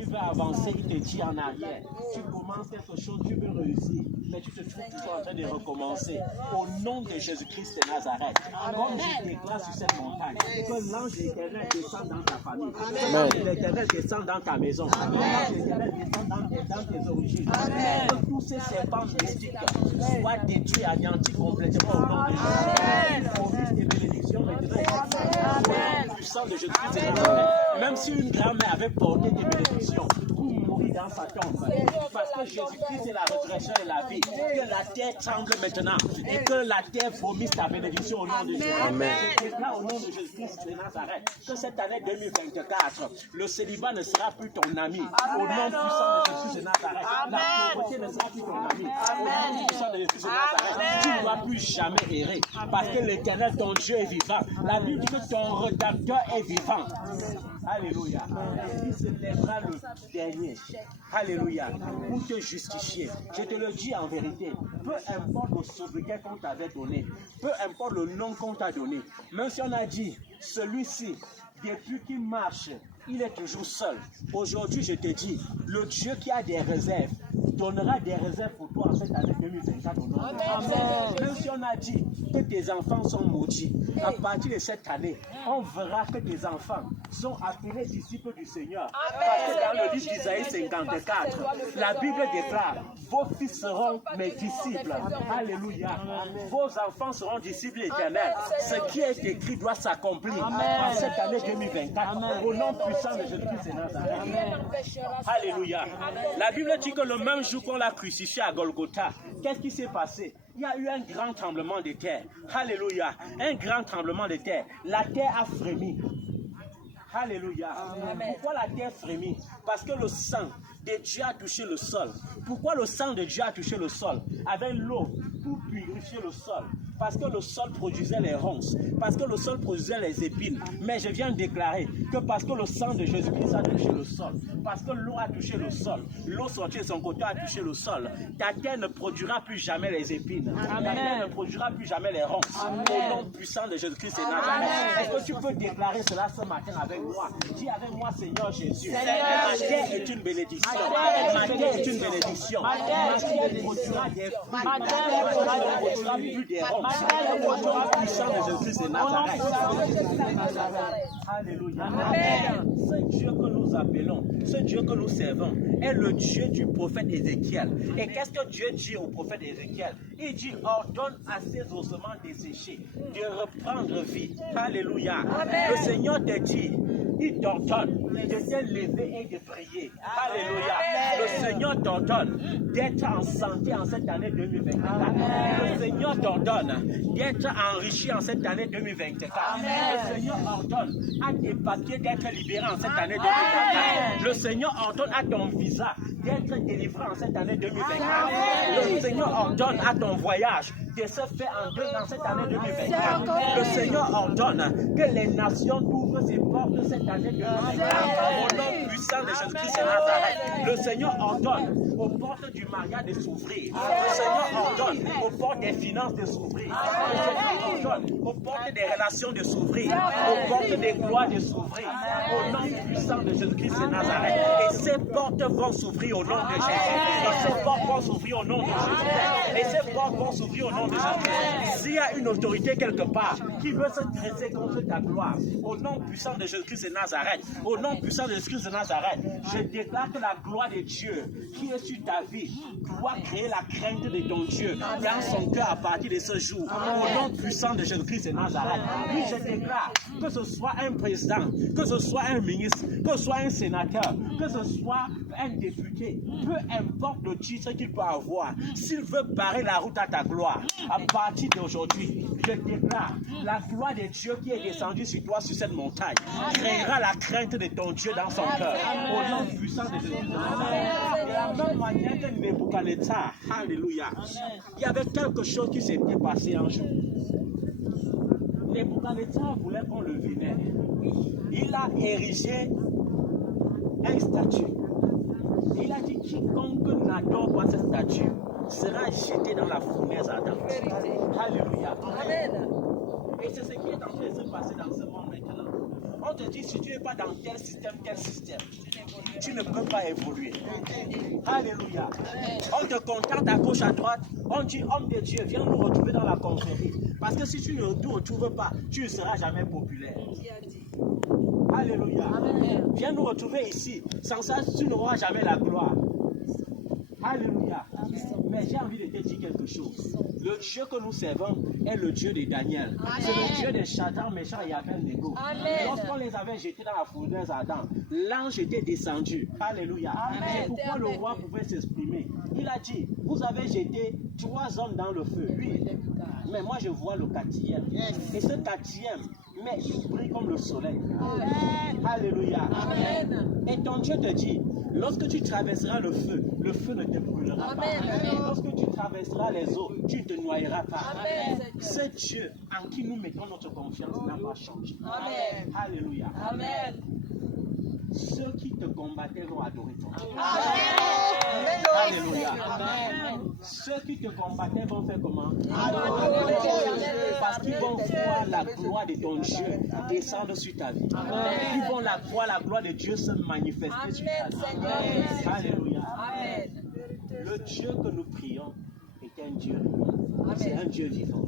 tu veux avancer, il te dit en arrière. Tu commences quelque chose, tu veux réussir, mais tu te trouves toujours en train de recommencer. Au nom de Jésus-Christ de Nazareth, comme je déclare sur cette montagne, que l'ange de l'Éternel descend dans ta famille, que l'ange de l'Éternel descend dans ta maison, que l'ange de l'Éternel descend dans tes origines, que tous ces serpents mystiques soient détruits, anéantis complètement au nom de Jésus. Au fils des bénédictions, maintenant, au puissant de Jésus-Christ de Nazareth. Même si une grand-mère avait porté des bénédictions pour mourir dans sa tombe, parce que Jésus-Christ est la résurrection et la vie, que la terre tremble maintenant et que la terre vomisse ta bénédiction au nom de Jésus. Amen. Je déclare au nom de Jésus-Christ de Nazareth que cette année 2024, le célibat ne sera plus ton ami. Au nom puissant de Jésus de Nazareth, la pauvreté ne sera plus ton ami. Au nom puissant de Jésus de Nazareth, tu ne vas plus jamais errer parce que l'Éternel, ton Dieu, est vivant. La Bible dit que ton rédempteur est vivant. Alléluia. Il se lèvera le dernier. Alléluia. Pour te justifier. Je te le dis en vérité. Peu importe le sobriquet qu'on t'avait donné. Peu importe le nom qu'on t'a donné. Même si on a dit, celui-ci, depuis qu'il marche, il est toujours seul. Aujourd'hui, je te dis, le Dieu qui a des réserves donnera des réserves pour toi en cette année 2024. Amen. Même si on a dit que tes enfants sont maudits, à partir de cette année, on verra que tes enfants sont appelés disciples du Seigneur. Amen. Parce que dans le livre d'Isaïe 54, la Bible déclare, vos fils seront mes disciples. Alléluia. Vos enfants seront disciples éternels. Ce qui est écrit doit s'accomplir en cette année 2024. Au nom puissant de Jésus-Christ de Nazareth. Alléluia. La Bible dit que le même jour qu'on l'a crucifié à Golgotha, qu'est-ce qui s'est passé? Il y a eu un grand tremblement de terre. Alléluia. Un grand tremblement de terre. La terre a frémi. Alléluia. Amen. Pourquoi la terre frémit? Parce que le sang de Dieu a touché le sol. Pourquoi le sang de Dieu a touché le sol? Avec l'eau pour purifier le sol. Parce que le sol produisait les ronces. Parce que le sol produisait les épines. Mais je viens de déclarer que parce que le sang de Jésus-Christ a touché le sol, parce que l'eau a touché le sol, l'eau sortie de son côté a touché le sol, ta terre ne produira plus jamais les épines. Amen. Ta terre ne produira plus jamais les ronces. Amen. Au nom puissant de Jésus-Christ et Nazareth. Est-ce que tu peux déclarer cela ce matin avec moi? Dis avec moi, Seigneur Jésus. Ma terre est une bénédiction. Ma terre est une bénédiction. Ma terre produira des fruits. Ma terre ne produira plus des ronces. Au nom puissant de Jésus-Christ et Nazareth. Alléluia. Amen. Ce Dieu que nous appelons, ce Dieu que nous servons, est le Dieu du prophète Ézéchiel. Et qu'est-ce que Dieu dit au prophète Ézéchiel? Il dit, ordonne à ces ossements desséchés de reprendre vie. Alléluia. Amen. Le Seigneur te dit, il t'ordonne de te lever et de prier. Alléluia. Le Seigneur t'ordonne d'être en santé en cette année 2024. Le Seigneur t'ordonne d'être enrichi en cette année 2024. Le Seigneur ordonne à tes papiers d'être libérés en cette année 2024. Le Seigneur ordonne à ton visa d'être délivré en cette année 2024. Le Seigneur ordonne à ton voyage de se faire en deux dans cette année 2024. Le Seigneur ordonne que les nations ouvrent ses portes cette année 2024. Au nom puissant de Jésus-Christ de Nazareth. Le Seigneur ordonne aux portes du mariage de s'ouvrir. Le Seigneur ordonne aux portes des finances de s'ouvrir. Le Seigneur ordonne aux portes des relations de s'ouvrir. Aux portes des gloires de s'ouvrir. Au nom puissant de Jésus-Christ de Nazareth. Et ces portes vont s'ouvrir au nom de Jésus. Et ces portes vont s'ouvrir au nom de Jésus. Et ces portes vont s'ouvrir au nom de Jésus. S'il y a une autorité quelque part qui veut se dresser contre ta gloire, au nom puissant de Jésus-Christ de Nazareth, au nom puissant de Jésus-Christ de Nazareth, je déclare que la gloire de Dieu qui est sur ta vie doit créer la crainte de ton Dieu dans son cœur à partir de ce jour. Au nom puissant de Jésus-Christ de Nazareth. Oui, je déclare que ce soit un président, que ce soit un ministre, que ce soit un sénateur, que ce soit un député, peu importe le titre qu'il peut avoir, s'il veut barrer la route à ta gloire, à partir d'aujourd'hui, je déclare la gloire de Dieu qui est descendue sur toi sur cette montagne créera la crainte de ton Dieu dans son cœur. Au nom puissant de Jésus. De la même manière que Nebuchadnezzar, alléluia, il y avait quelque chose qui s'était passé un jour. Nebuchadnezzar voulait qu'on le vénère. Il a érigé un statue. Il a dit quiconque n'adore pas cette statue sera jeté dans la fournaise ardente. Alléluia. Amen. Et c'est ce qui est en train de se passer dans ce monde maintenant. On te dit, si tu n'es pas dans tel système, tu ne peux pas évoluer. Alléluia. On te contacte à gauche, à droite. On dit, homme de Dieu, viens nous retrouver dans la confrérie. Parce que si tu ne nous retrouves pas, tu ne seras jamais populaire. Alléluia. Viens nous retrouver ici. Sans ça, tu n'auras jamais la gloire. Alléluia. Mais j'ai envie de te dire quelque chose. Le Dieu que nous servons est le Dieu de Daniel. C'est le Dieu de Shadrach, Meshach et Abednego. Lorsqu'on les avait jetés dans la fournaise Adam, l'ange était descendu. Alléluia. C'est pourquoi le roi pouvait s'exprimer. Il a dit, vous avez jeté 3 hommes dans le feu. Oui. Mais moi je vois le 4e. Et ce 4e, mais il brille comme le soleil. Alléluia. Et ton Dieu te dit, lorsque tu traverseras le feu ne te brûlera pas. Lorsque tu traverseras les eaux, tu ne te noyeras pas. Ce Dieu en qui nous mettons notre confiance n'a pas changé. Alléluia. Ceux qui te combattaient vont adorer ton Dieu. Alléluia. Ceux qui te combattaient vont faire comment? Parce qu'ils vont voir la gloire de ton Dieu descendre sur ta vie. Ils vont voir la gloire de Dieu se manifester sur ta vie. Alléluia. Le Dieu que nous prions est un Dieu vivant. C'est un Dieu vivant.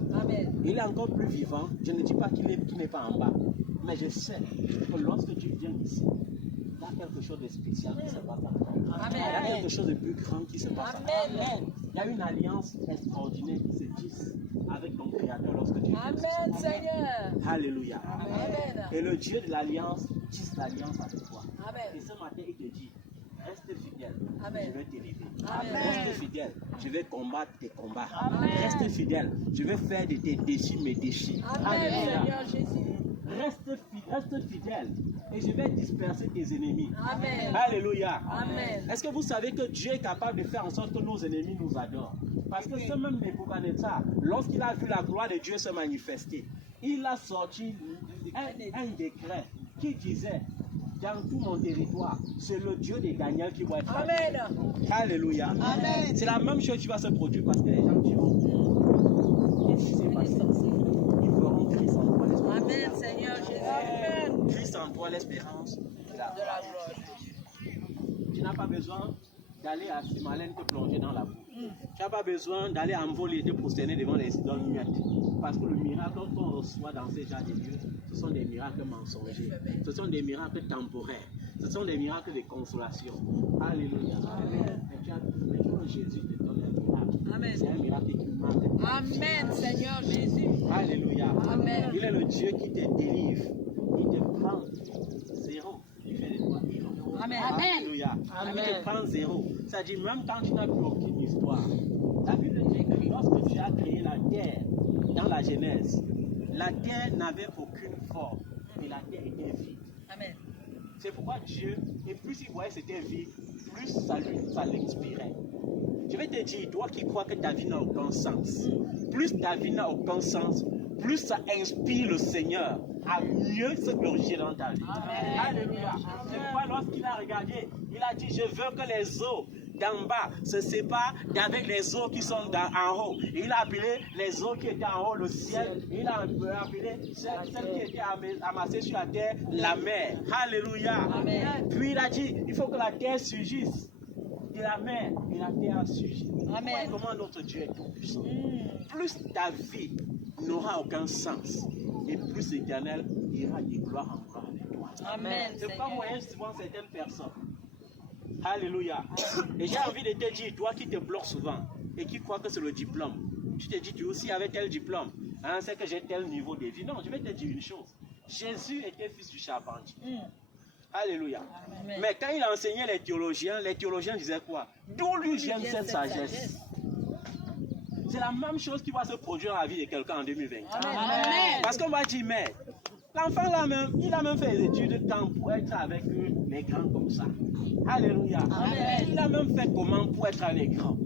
Il est encore plus vivant. Je ne dis pas qu'il n'est pas en bas. Mais je sais que lorsque tu viens ici, il y a quelque chose de spécial qui se passe à toi. Il y a quelque chose de plus grand qui se passe à toi. Il y a une alliance extraordinaire qui se tisse avec ton Créateur lorsque tu viens. Amen, Seigneur. Alléluia. Et le Dieu de l'alliance tisse l'alliance avec toi. Et ce matin, il te dit, reste fidèle, je vais t'élever. Reste fidèle, je vais combattre tes combats. Reste fidèle, je vais faire de tes défis mes défis. Amen, Seigneur Jésus. Reste fidèle et je vais disperser tes ennemis. Amen. Alléluia. Amen. Est-ce que vous savez que Dieu est capable de faire en sorte que nos ennemis nous adorent? Parce que ce même Nebuchadnezzar, lorsqu'il a vu la gloire de Dieu se manifester, il a sorti un décret qui disait, dans tout mon territoire, c'est le Dieu de Daniel qui va être. Amen. Alléluia. Amen. C'est la même chose qui va se produire parce que les gens diront, qu'est-ce qui s'est passé? Ils feront Christ en toi l'espérance. Amen, Seigneur Jésus. Amen. Christ en toi l'espérance de la gloire. Tu n'as pas besoin d'aller à Simalène te plonger dans la boue. Tu n'as pas besoin d'aller en vol et te prosterner devant les idoles muettes. Parce que le miracle qu'on reçoit dans ces genres de lieux, ce sont des miracles mensongers. Ce sont des miracles temporaires. Ce sont des miracles de consolation. Alléluia. Mais tu as que Jésus te donne un miracle. Amen. C'est un miracle qui marque. Amen, Seigneur Jésus. Alléluia. Amen. Il est le Dieu qui te délivre. Il te prend zéro. Il fait de toi héros. Amen. Alléluia. Amen. Il te prend zéro. C'est-à-dire, même quand tu n'as plus aucune histoire. La Bible dit que lorsque Dieu a créé la terre, dans la Genèse, la terre n'avait aucune forme. Et la terre était vide. Amen. C'est pourquoi Dieu, et plus il voyait que c'était vide, plus ça l'inspirait. Je vais te dire, toi qui crois que ta vie n'a aucun sens, plus ta vie n'a aucun sens, plus ça inspire le Seigneur à mieux se glorifier dans ta vie. Amen. Alléluia. C'est pourquoi lorsqu'il a regardé, il a dit, je veux que les eaux d'en bas se séparent d'avec les eaux qui sont en haut. Et il a appelé les eaux qui étaient en haut le ciel. Et il a appelé celles qui étaient amassées sur la terre la mer. Alléluia. Amen. Puis il a dit, il faut que la terre surgisse de la mer et la terre a surgi. Amen. Comment notre Dieu est tout puissant. Plus ta vie n'aura aucun sens et plus l'Éternel ira de gloire en gloire avec toi. Amen. C'est pourquoi moi j'aime souvent certaines personnes. Alléluia. Et j'ai envie de te dire, toi qui te bloques souvent et qui crois que c'est le diplôme, tu te dis, tu aussi avais tel diplôme, hein, c'est que j'ai tel niveau de vie. Non, je vais te dire une chose. Jésus était fils du charpentier. Alléluia. Amen. Mais quand il enseignait les théologiens disaient quoi? D'où lui vient cette sagesse? C'est la même chose qui va se produire dans la vie de quelqu'un en 2024. Amen. Parce qu'on va dire, mais l'enfant là même, il a même fait les études de temps pour être avec les grands comme ça. Alléluia. Amen. Il a même fait comment pour être avec les grands.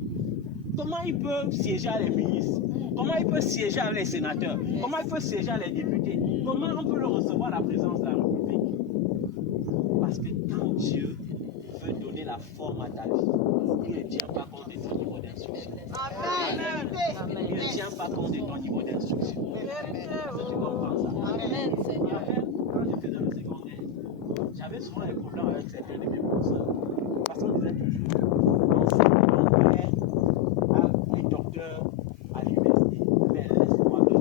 Comment il peut siéger avec les ministres? Comment il peut siéger avec les sénateurs? Comment il peut siéger avec les députés? Comment on peut le recevoir à la présence de la République? Parce que quand Dieu veut donner la forme à ta vie, il ne tient pas compte de ton niveau d'instruction. Il ne tient pas compte de ton niveau d'instruction. Tu comprends ça? Amen, Seigneur. Quand je faisais le secondaire, j'avais souvent des problèmes avec certains de mes professeurs. Parce qu'on disait toujours, on est docteur à l'université, mais laisse-moi de la.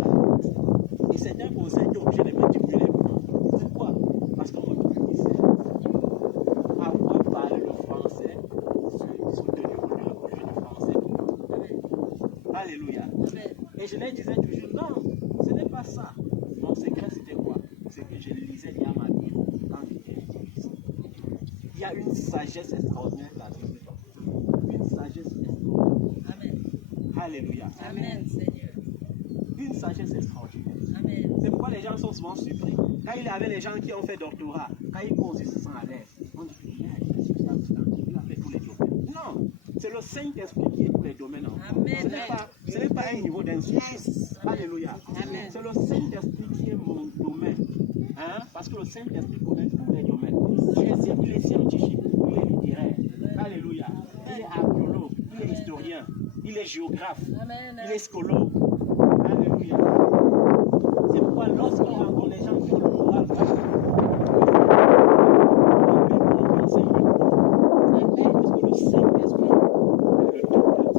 Et certains professeurs étaient obligés de me diminuer les points. Pourquoi? Parce qu'on me punissait à avoir parlé le français, soutenu au lieu du français. Alléluia. Et je leur disais toujours, non, ce n'est pas ça. Mon secret, c'était quoi? C'est que je lisais bien ma Bible quand j'étais étudiant. Il y a une sagesse extraordinaire là-dedans. Une sagesse extraordinaire. Amen. Alléluia. Amen, Seigneur. Une sagesse extraordinaire. Amen. C'est pourquoi les gens sont souvent surpris. Quand il est avec les gens qui ont fait doctorat, quand ils posent, ils se sentent à l'aise. On dit, il a fait tous les domaines. Non, c'est le Saint-Esprit qui est tous les domaines. Amen. Ce n'est pas un niveau d'instruction. Alléluia. Amen. C'est le Saint-Esprit qui est mon domaine. Hein? Parce que le Saint-Esprit connaît tous les domaines. Il est scientifique, il est littéraire. Alléluia. Il est archéologue, il est historien, il est géographe, Amen. il est scologue. Alléluia. C'est pourquoi lorsqu'on rencontre les gens qui ont le moral, parce que le Saint-Esprit est le docteur.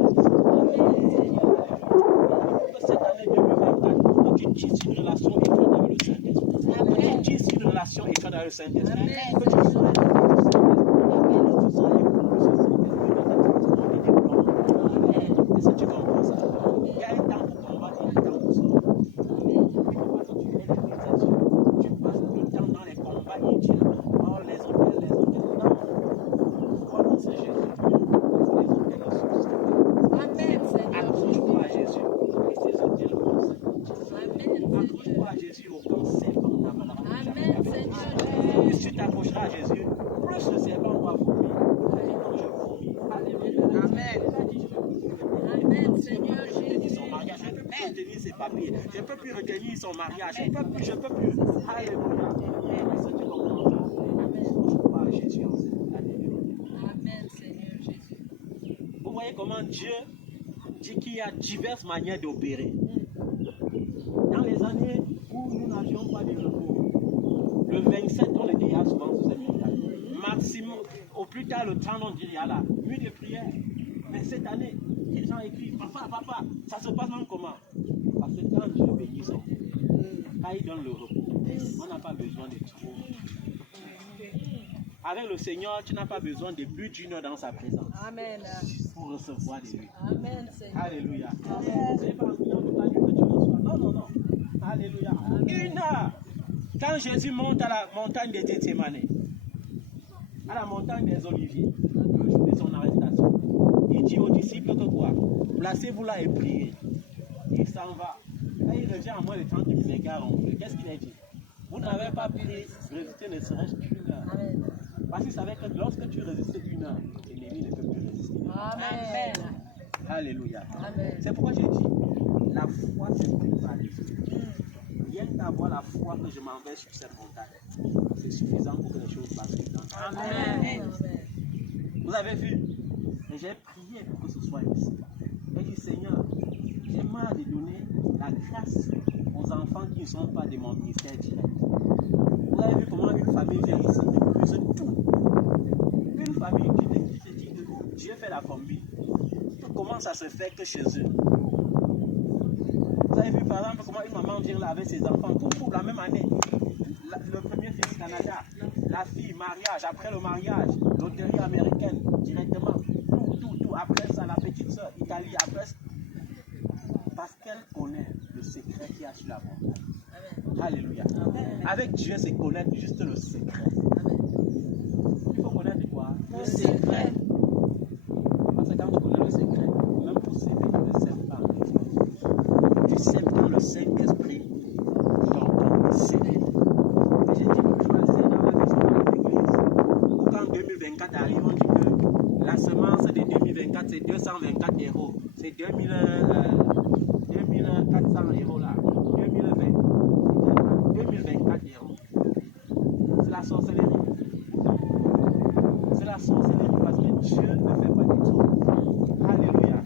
Cette année 2024, que tu tisses une relation étroite avec le Saint-Esprit. Que tu tisses une relation étroite avec le Saint-Esprit. Que tu sois est-ce que tu comprends ça? Il y a un temps pour combattre, il y a un temps pour sortir. Tu passes du temps dans les combats inutiles. Oh, les hôtels. Non. Crois en ce Jésus. Les hôtels ne suffisent pas. Amen, Seigneur. Accroche-toi à Jésus. Et ces hôtels vont se Amen. accroche-toi à Jésus, aucun serpent n'avalera. Amen, Seigneur. Plus tu t'accrocheras à Jésus, plus le serpent va vomir. Non, je vomis. Alléluia. Amen. Amen, Seigneur Retenir Jésus. son mariage, je ne peux plus retenir ses papiers, je ne peux plus retenir son mariage, je ne peux plus. Alléluia. Est-ce que tu comprends ça? Je crois à Jésus en cette année. Amen, Seigneur Jésus. Vous voyez comment Dieu dit qu'il y a diverses manières d'opérer. Dans les années où nous n'avions pas de repos, le 27, on était là souvent sur cette montagne. Maximum, au plus tard le 30, on dit il y a là, nuit de prière. Mais cette année, les gens écrivent, papa, ça se passe même comment? Parce que quand Dieu bénit son peuple, quand il donne le repos, on n'a pas besoin de trop. Avec le Seigneur, tu n'as pas besoin de plus d'une heure dans sa présence Amen. pour recevoir de lui. Amen, Seigneur. Alléluia. Ce n'est pas en priant toute la nuit que tu reçois. Non. Alléluia. Une heure. Quand Jésus monte à la montagne de Gethsémane, à la montagne des Oliviers, le jour de son arrestation, il dit aux disciples que quoi? Placez-vous là et priez. Il s'en va. Quand il revient à moins de 30 000 écarts, qu'est-ce qu'il a dit? Vous n'avez pas pu résister ne serait-ce qu'une heure. Amen. Parce qu'il savait que lorsque tu résistais une heure, l'ennemi ne peut plus résister. Amen. Alléluia. Amen. C'est pourquoi j'ai dit, la foi s'exprime par les yeux. Rien qu'avoir la foi que je m'en vais sur cette montagne, c'est suffisant pour que les choses passent dans ta vie. Amen. Vous avez vu? Et j'ai prié pour que ce soit ainsi. J'ai dit, Seigneur, j'ai marre de donner la grâce aux enfants qui ne sont pas de mon ministère direct. Vous avez vu comment une famille vient ici et plus tout. Une famille qui te dit que Dieu fait la combine. Comment ça se fait que chez eux? Vous avez vu par exemple comment une maman vient là avec ses enfants, tout pour la même année. Le premier fils Canada, la fille, mariage, après le mariage, loterie américaine, directement, tout. Après ça, la petite soeur, Italie, après ça. Parce qu'elle connaît le secret qu'il y a sur la montagne. Alléluia. Avec Dieu, c'est connaître juste le secret. Il faut connaître quoi? Le secret. Parce que quand tu connais le secret, même pour s'aimer, tu ne sèmes pas. Tu sèmes dans le Saint-Esprit, dans ton secret. Et j'ai dit que tu vas essayer d'avoir des choses dans l'église. Ou quand 2024 arrive, on dit que la semence de 2024, c'est 224 €. C'est 2400 € là. 2024 €. C'est la sorcellerie. C'est la sorcellerie parce que Dieu ne fait pas des trucs. Alléluia.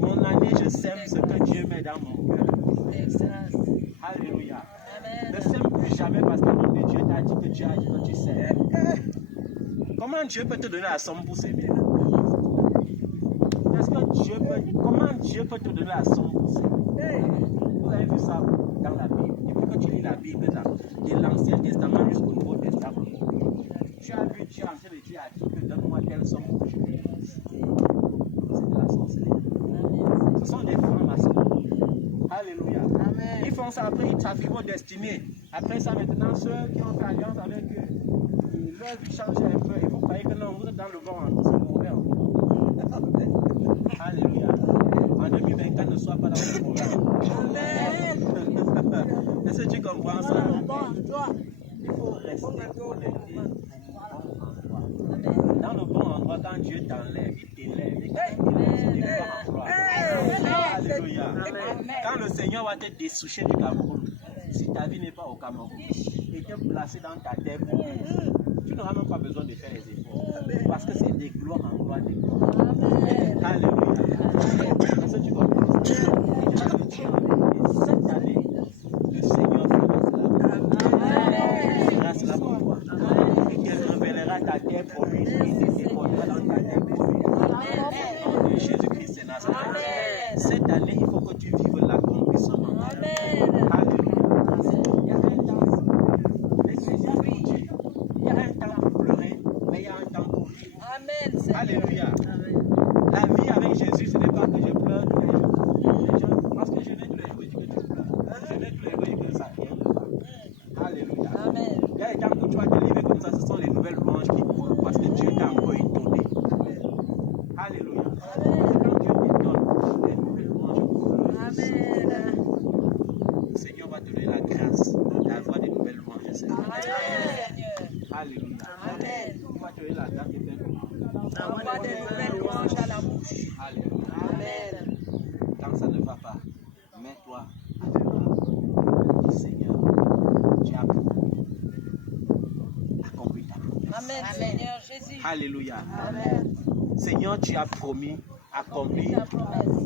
Mon année, je sème ce que Dieu met dans mon cœur. Alléluia. Amen. Ne sème plus jamais parce que le nom de Dieu t'a dit que tu as dit que tu sais. Comment Dieu peut te donner la somme pour s'aimer? Comment Dieu peut te donner la somme pour s'aimer? Vous avez vu ça dans la Bible. Depuis que tu lis la Bible, là, de l'Ancien Testament jusqu'au Nouveau Testament, tu as vu Dieu en train de dire à qui que donne-moi telle somme pour que je l'église. C'est de la sorcellerie. Ce sont des francs-maçons. Alléluia. Amen. Ils font ça, après ils trafiquent vos destinées. Après ça, maintenant, ceux qui ont fait alliance avec eux, leur vie change un peu. Et vous croyez que non, vous êtes dans le bon endroit, c'est mauvais endroit. Alléluia. En 2024, ne sois pas dans le mauvais endroit. Amen. Est-ce que tu comprends ça? Bon, Il faut rester connecté dans le bon endroit. Quand Dieu t'enlève, il t'élève. Il t'élève dans le bon endroit. Alléluia. Quand le Seigneur va te dessoucher du Cameroun, si ta vie n'est pas au Cameroun, et te placer dans ta terre, tu n'auras même pas besoin de faire les efforts. Parce que c'est des gloires en gloire des gloires. Alléluia. Est-ce que tu comprends ça? Et je veux dire, cette année, le Seigneur fera cela pour toi. Il te révélera ta terre promise. Il te déportera dans ta terre promise. Au nom de Jésus-Christ de Nazareth. Cette année, il faut que tu vives l'accomplissement. Amen. Alléluia. Il y a un temps. L'Ecclésiaste dit, il y a un temps pour pleurer, mais il y a un temps pour rire. Amen. Seigneur. Alléluia. Amen. La vie avec Jésus, ce n'est pas que je pleure tous les jours. Parce que je vais tous les jours, je dis que tu pleures. Je vais tous les jours, je dis que ça vient. Alléluia. Amen. Il y a des temps que tu vas te lever comme ça, ce sont les nouvelles louanges qui courent parce que Dieu t'a encore étonné. Alléluia. C'est quand Dieu t'étonne, les nouvelles louanges courent. Amen. Le Seigneur va te donner la grâce d'avoir des nouvelles louanges. Seigneur. Seigneur. Alléluia. Amen. Il va te donner la grâce de faire comment? D'avoir des nouvelles louanges à la bouche. Alléluia. Amen. Quand ça ne va pas, mets-toi à demain. Dis Seigneur, tu as accompli ta promesse. Amen. Seigneur Jésus. Alléluia. Amen. Seigneur, tu as promis, accompli. Ta promesse.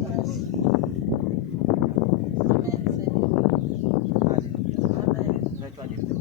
Amen, Seigneur. Alléluia. Amen. Mets-toi debout.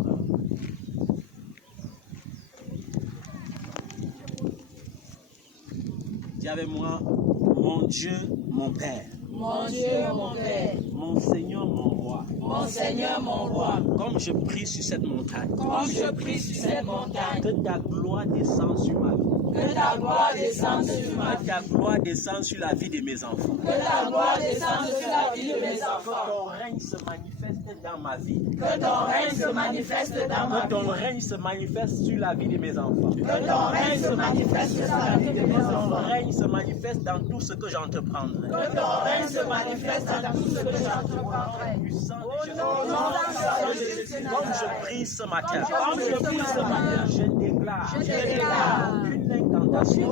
Dis avec moi, mon Dieu, mon Père. Mon Dieu, mon Père. Mon Seigneur, mon roi. Mon Seigneur, mon roi. Comme je prie sur cette montagne. Comme je prie sur cette montagne. Que ta gloire descende sur ma vie. Que ta gloire descende sur ma Que vie. ta gloire descende sur la vie de mes enfants. Que ta gloire descende sur la vie de mes Que enfants. ton règne se manifeste dans ma vie. Que ton règne se manifeste dans ma Que ton vie. règne se manifeste sur la vie de mes enfants. Que ton règne se manifeste sur la vie de mes Que ton enfants. règne se manifeste dans tout ce que j'entreprendrai. Que ton règne se manifeste dans tout ce que j'entreprendrai. Du sang de Jésus. Au nom de Jésus. Comme je prie ce matin, Comme je prie ce matin, je déclare je déclare aucune incantation,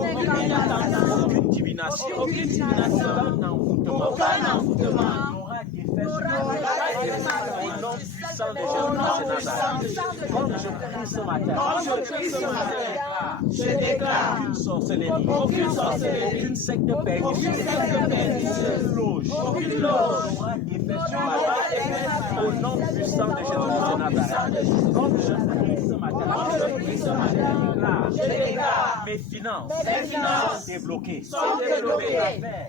aucune divination, aucun envoûtement n'aura d'effet sur moi. Au nom puissant de Jésus de Nazareth. Comme je prie ce matin, je déclare aucune sorcellerie, aucune secte pernicieuse, aucune loge n'aura d'effet sur moi. Au nom puissant de Jésus de Nazareth. Comme je prie ce matin, je déclare mes finances sont débloquées.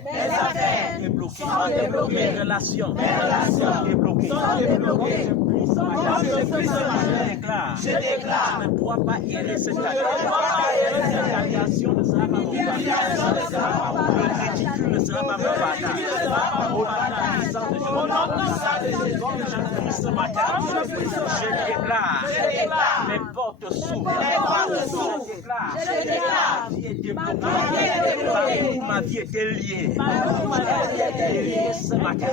Mes affaires débloquées. Mes relations sont débloquées. Je prie ce matin, je déclare, je ne dois pas errer cette année. La radiation ne sera pas mon partage. Le ridicule ne sera pas mon partage. Au nom puissant de Jésus. Comme je prie ce matin, je déclare mes portes s'ouvrent. Je déclare ma vie est débloquée. Ma vie était liée. Ce matin,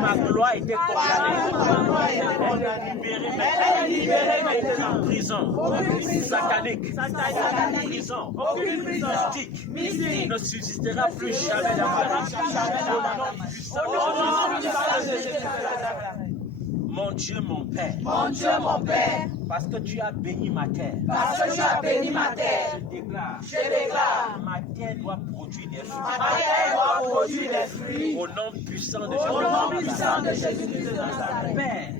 ma gloire était condamnée. Elle est libérée. Aucune prison satanique, prison mystique ne subsistera plus jamais dans ma vie. Au nom puissant de Jésus. Mon Dieu, mon Père. Mon Dieu, mon Père. Parce que tu as béni ma terre. Parce que tu as béni ma terre. Je déclare. Je déclare. Ma terre doit produire des fruits. Ma terre doit produire des fruits. Au nom puissant de Au nom Jésus. puissant de Jésus-Christ de Nazareth.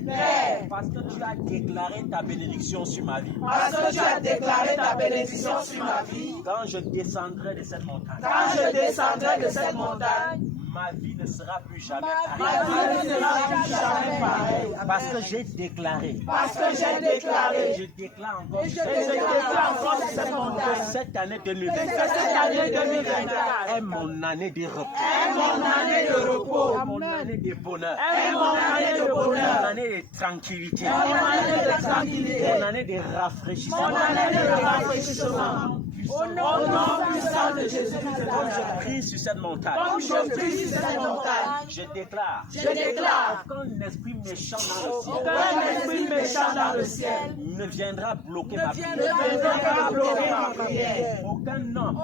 Père, parce que tu as déclaré ta bénédiction sur ma vie. Parce que tu as déclaré ta bénédiction sur ma vie. Quand je descendrai de cette montagne. Quand je descendrai de cette montagne. Ma vie ne sera plus jamais Ma pareille. vie ne sera plus jamais pareille. Parce que j'ai déclaré. Parce que j'ai déclaré. Je déclare encore. Je déclare encore sur cette Que montagne. cette année 2024 Que cette année 2024 est mon année de repos. est mon année de repos. Mon année de bonheur. Est mon année de Mon bonheur. année de tranquillité. Mon année de tranquillité. Mon année de rafraîchissement. Mon année de rafraîchissement. Au nom puissant de Jésus-Christ de Comme Nazareth. je prie sur cette montagne. Comme je prie sur cette montagne. Je déclare. Je déclare. Aucun esprit méchant dans le ciel Aucun esprit méchant dans le ciel ne viendra bloquer ma prière. ne viendra bloquer ma prière. Aucun homme,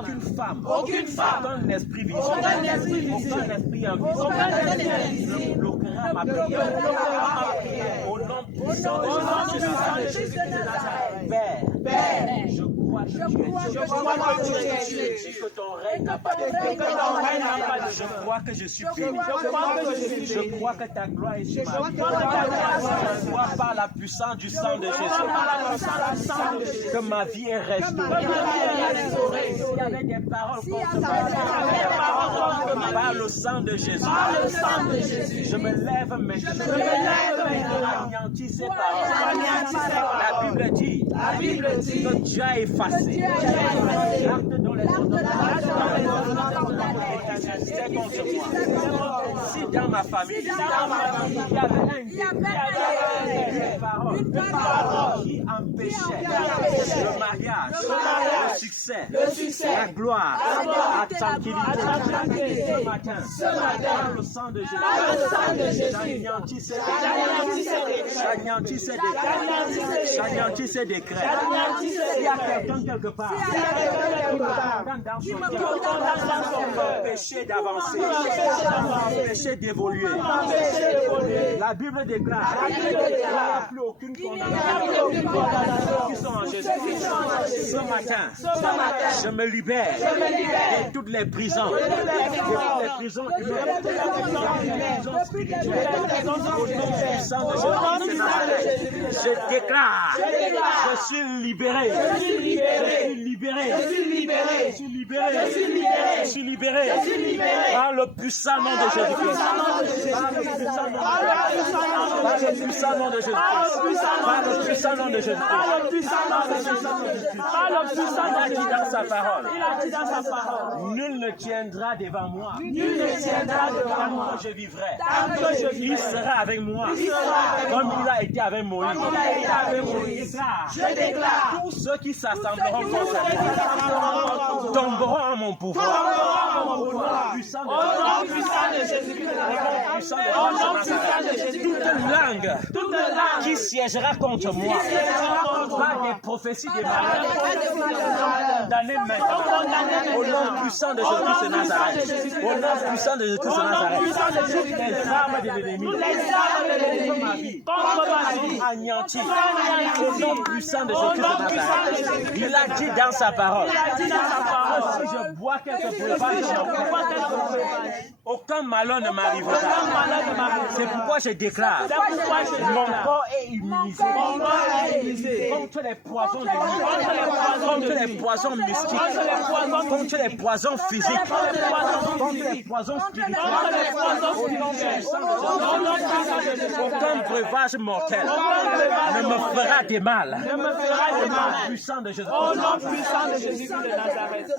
aucune femme, Aucune femme, aucun esprit visible, aucun esprit visible, aucun esprit invisible aucun esprit invisible ne bloquera ma prière. Au nom puissant de Jésus de Nazareth. Père, je crois que tu es Dieu. Et que ton règne n'a pas de fin. Je crois que je suis béni. Je crois que ta gloire est sur ma vie. Je crois par la puissance du sang de Jésus que ma vie est restaurée. S'il y avait des paroles contre moi, par le sang de Jésus, je me lève maintenant. Anéantis ces paroles. La Bible dit que Dieu a effacé l'acte dans les c'est contre moi. Si dans ma famille, il y avait une parole qui empêchait le mariage, le succès, la gloire, la tranquillité, ce matin, par le sang de Jésus, j'anéantis ces décrets. S'il y a quelqu'un quelque part, dans son cœur, empêché d'avancer, empêché d'évoluer. La Bible déclare qu'il n'y a plus aucune condamnation qui sont en Jésus. Ce matin, je me libère de toutes les prisons, de toutes les prisons humaines, de toutes les prisons spirituelles. Au nom puissant de Jésus, je déclare, je suis libéré, je suis libéré par le puissant nom de Jésus-Christ. Par le puissant nom de Jésus-Christ. Par le puissant nom de Jésus-Christ. Il a dit dans sa parole. Nul ne tiendra devant moi. Tant que je vivrai. Il sera avec moi. Comme il a été avec Moïse. Je déclare. Tous ceux qui s'assembleront contre moi tomberont à mon pouvoir. Au nom puissant de Jésus-Christ. Toute langue qui siégera contre moi par des prophéties des malades condamnées maintenant au nom puissant de Jésus-Christ de Nazareth. Au nom puissant de Jésus-Christ de Nazareth. Toutes les armes de l'ennemi contre ma vie anéanties au nom puissant de Jésus-Christ de Nazareth. Il a dit dans sa parole que si je bois quelques breuvages, aucun malheur ne m'arrivera. C'est pourquoi je déclare mon corps est immunisé contre les poisons de nuit, contre les poisons mystiques, contre les poisons physiques, contre les poisons spirituels. Aucun breuvage mortel ne me fera de mal. Au nom puissant de Jésus de Nazareth.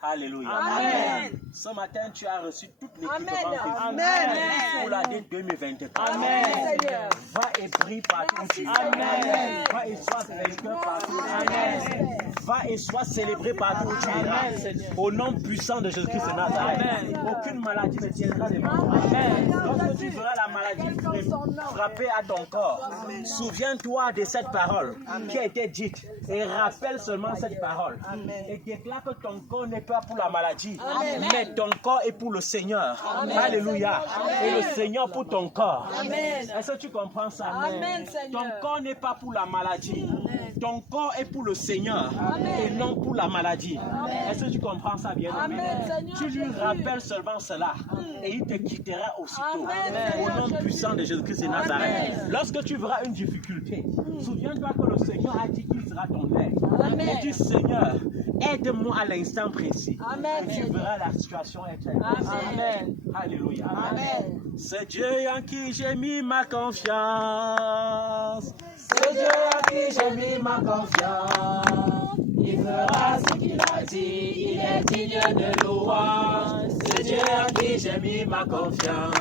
Alléluia. Amen. Ce matin, tu as reçu toute l'équipement pour l'année 2024. Amen. Va et brille partout où tu es. Amen. Va et sois vainqueur partout où tu es. Amen. va et sois célébré partout où tu iras. Au nom puissant de Jésus-Christ de Nazareth. Aucune maladie ne tiendra devant toi. Lorsque tu verras la maladie frapper à ton corps, souviens-toi de cette parole qui a été dite et rappelle seulement cette parole. Et déclare que ton corps n'est pas pour la maladie, mais ton corps est pour le Seigneur. Alléluia. Et le Seigneur pour ton corps. Est-ce que tu comprends ça? Ton corps n'est pas pour la maladie. Ton corps est pour le Seigneur et non pour la maladie. Est-ce que tu comprends ça bien? Tu lui rappelles seulement cela et il te quittera aussitôt. Au nom puissant de Jésus-Christ de Nazareth. Lorsque tu verras une difficulté, souviens-toi que le Seigneur a dit qu'il sera ton aide. Et dis, Seigneur, aide-moi à l'instant précis. Et tu verras la situation être claire. Amen. Alléluia. Amen. C'est Dieu en qui j'ai mis ma confiance. C'est Dieu en qui j'ai mis ma confiance. Il fera ce qu'il a dit, il est digne de louange. C'est Dieu en qui j'ai mis ma confiance.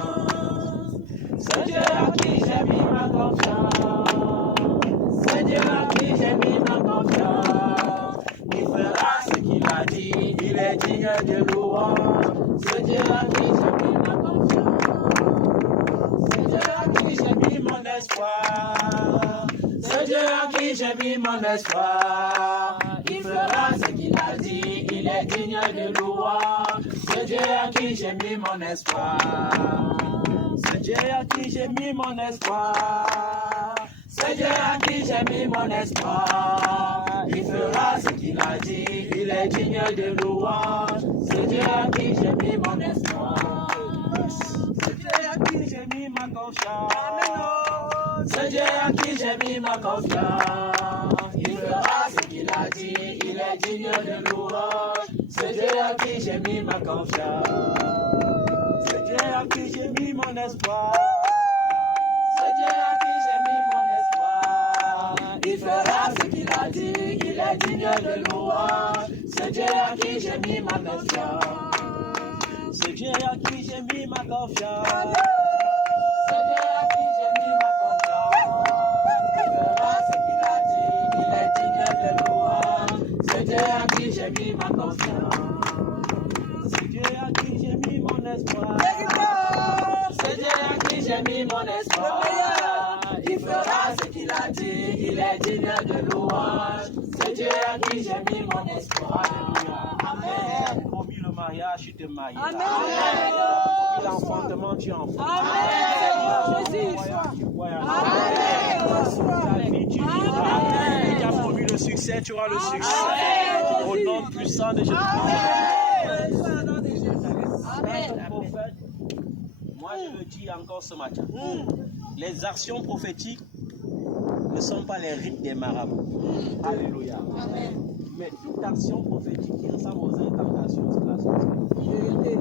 C'est Dieu en qui j'ai mis ma confiance. C'est Dieu en qui j'ai mis ma confiance. Il fera ce qu'il a dit, il est digne de louange. C'est Dieu en qui j'ai mis ma confiance. C'est Dieu en qui j'ai mis mon espoir. C'est Dieu en qui j'ai mis mon espoir. Il fera ce qu'il a dit, il est digne de louange. C'est Dieu en qui j'ai mis mon espoir. C'est Dieu en qui j'ai mis mon espoir. C'est Dieu en qui j'ai mis mon espoir. Il fera ce qu'il a dit, il est digne de louange. C'est Dieu en qui j'ai mis mon espoir. C'est Dieu en qui j'ai mis ma confiance. C'est Dieu en qui j'ai mis ma confiance. Il fera ce qu'il a dit, il est digne de louange. C'est Dieu en qui j'ai mis ma confiance. C'est Dieu en qui j'ai mis mon espoir. C'est Dieu en qui j'ai mis mon espoir. Il fera ce qu'il a dit, il est digne de louange. C'est Dieu en qui j'ai mis ma confiance. C'est Dieu en qui j'ai mis ma confiance. C'est Dieu en qui j'ai mis ma confiance. Il fera ce qu'il a dit, il est digne de louange. C'est Dieu en qui j'ai mis ma confiance. C'est Dieu en qui j'ai mis mon espoir. C'est Dieu en qui j'ai mis mon espoir. Il fera ce qu'il a dit, il est digne de louange. C'est Dieu en qui j'ai mis mon espoir. Amen. Promis le mariage, tu te maries. Amen. Promis l'enfantement, tu enfantes. Amen. Tu voyages. Amen. Ta vie, tu vivras. Il t'a promis le succès, tu auras le succès. Au nom puissant de Jésus. Amen. Prophète, moi je le dis encore ce matin. Les actions prophétiques ne sont pas les rites des marabouts. Alléluia. Amen. Mais toute action prophétique qui ressemble aux incantations, c'est la sorcellerie.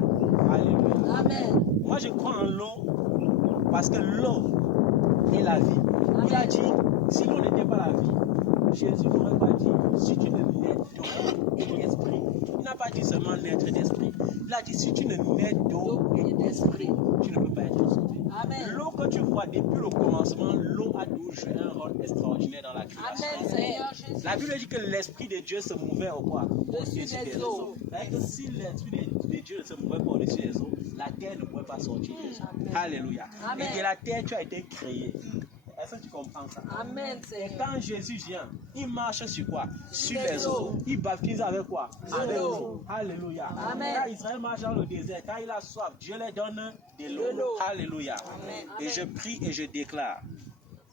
Alléluia. Amen. Moi je crois en l'eau parce que l'eau est la vie. Il a dit, si l'eau n'était pas la vie, Jésus n'aurait pas dit, si tu ne nais d'eau et d'esprit. Il n'a pas dit seulement naître d'esprit. Il a dit, si tu ne nais d'eau et d'esprit, tu ne peux pas être sauvé. L'eau que tu vois depuis le commencement, l'eau a toujours joué un rôle extraordinaire dans la création. Amen. La Bible dit que l'Esprit de Dieu se mouvait au quoi? Au-dessus des eaux. C'est-à-dire que si l'Esprit de Dieu se mouvait pas au-dessus des eaux, la terre ne pouvait pas sortir des eaux. Alléluia. Amen. Et de la terre, tu as été créé. Est-ce que tu comprends ça? Amen. Et quand Jésus vient, il marche sur quoi? Sur les eaux. Il baptise avec quoi? Avec l'eau. Alléluia. Amen. Quand Israël marche dans le désert, quand il a soif, Dieu leur donne de l'eau. Alléluia. Amen. Et je prie et je déclare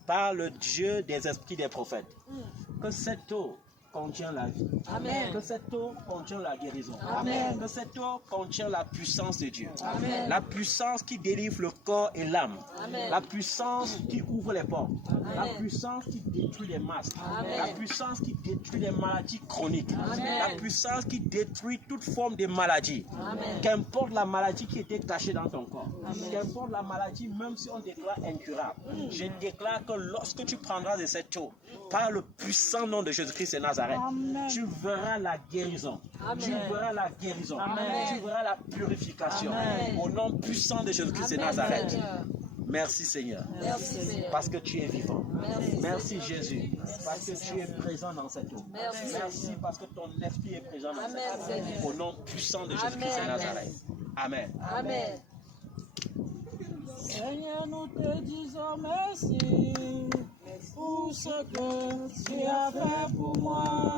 par le Dieu des esprits des prophètes que cette eau contient la vie. Amen. Que cette eau contient la guérison. Amen. Que cette eau contient la puissance de Dieu. Amen. La puissance qui délivre le corps et l'âme. La puissance qui ouvre les portes. Amen. La puissance qui détruit les masques. Amen. La puissance qui détruit les maladies chroniques. Amen. La puissance qui détruit toute forme de maladie. Qu'importe la maladie qui était cachée dans ton corps. Qu'importe la maladie, même si on déclare incurable. Je déclare que lorsque tu prendras de cette eau, par le puissant nom de Jésus-Christ de Nazareth, Amen. Tu verras la guérison. Amen. Tu verras la guérison. Amen. Tu verras la purification. Amen. Au nom puissant de Jésus-Christ de Nazareth. Merci Seigneur. Merci, Seigneur. Parce que tu es vivant. Merci, Merci Jésus. Parce que tu es présent dans cette eau. Merci, Merci parce que ton esprit est présent dans Amen, cette eau. Seigneur. Au nom puissant de Jésus-Christ de Nazareth. Amen. Amen. Seigneur, nous te disons merci pour ce que tu as fait pour moi.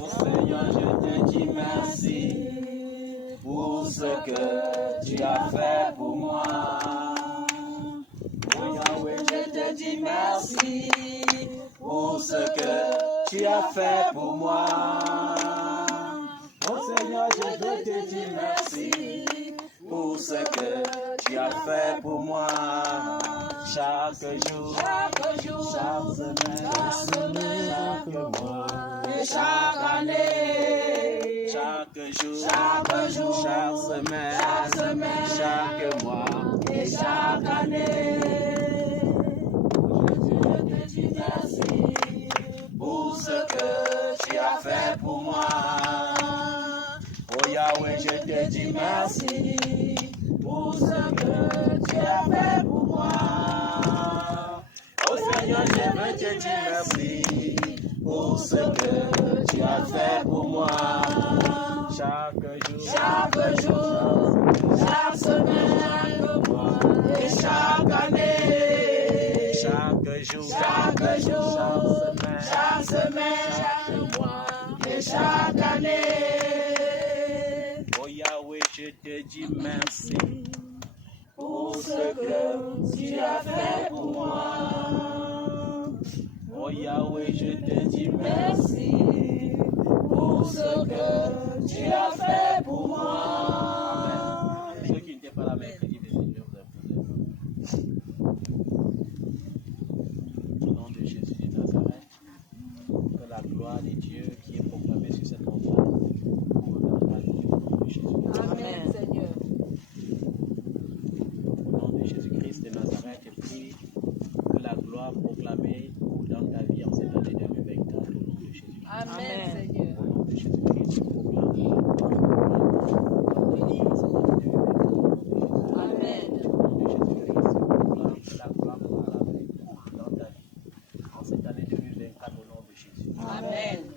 Oh Seigneur, je te dis merci pour ce que tu as fait pour moi. Oh Yahweh, je te dis merci pour ce que tu as fait pour moi. Oh Seigneur, je veux te dire merci pour ce que tu as fait pour moi. Chaque jour, chaque semaine, chaque mois Et chaque année, chaque jour, chaque jour, chaque semaine, chaque mois et chaque année. Je te dis merci pour ce que tu as fait pour moi. Oh Yahweh, je te dis merci pour ce que tu as fait pour moi. Oh Seigneur, je veux te dire merci pour ce que tu as fait pour moi. Chaque jour, Chaque jour, chaque semaine, chaque mois et chaque année. chaque jour, Chaque jour, chaque semaine, chaque mois et chaque année. Oh Yahweh, je te dis merci Pour ce que tu as fait pour moi. Oh Yahweh, je te dis merci. Merci pour ce que tu as fait pour moi. Ceux qui n'étaient pas là mercredi, je vous applaudis. Au nom de Jésus de Nazareth, que la gloire de Dieu qui est proclamée sur cette montagne, au nom de Jésus. Amen, Seigneur. Au nom de Jésus-Christ de Nazareth, je prie que la gloire proclamée dans ta vie en cette année 2024, au nom de Jésus. Amen, Seigneur. Au nom de Jésus-Christ, je proclame. Amen. La gloire proclamée dans ta vie en cette année 2024, au nom de Jésus. Amen.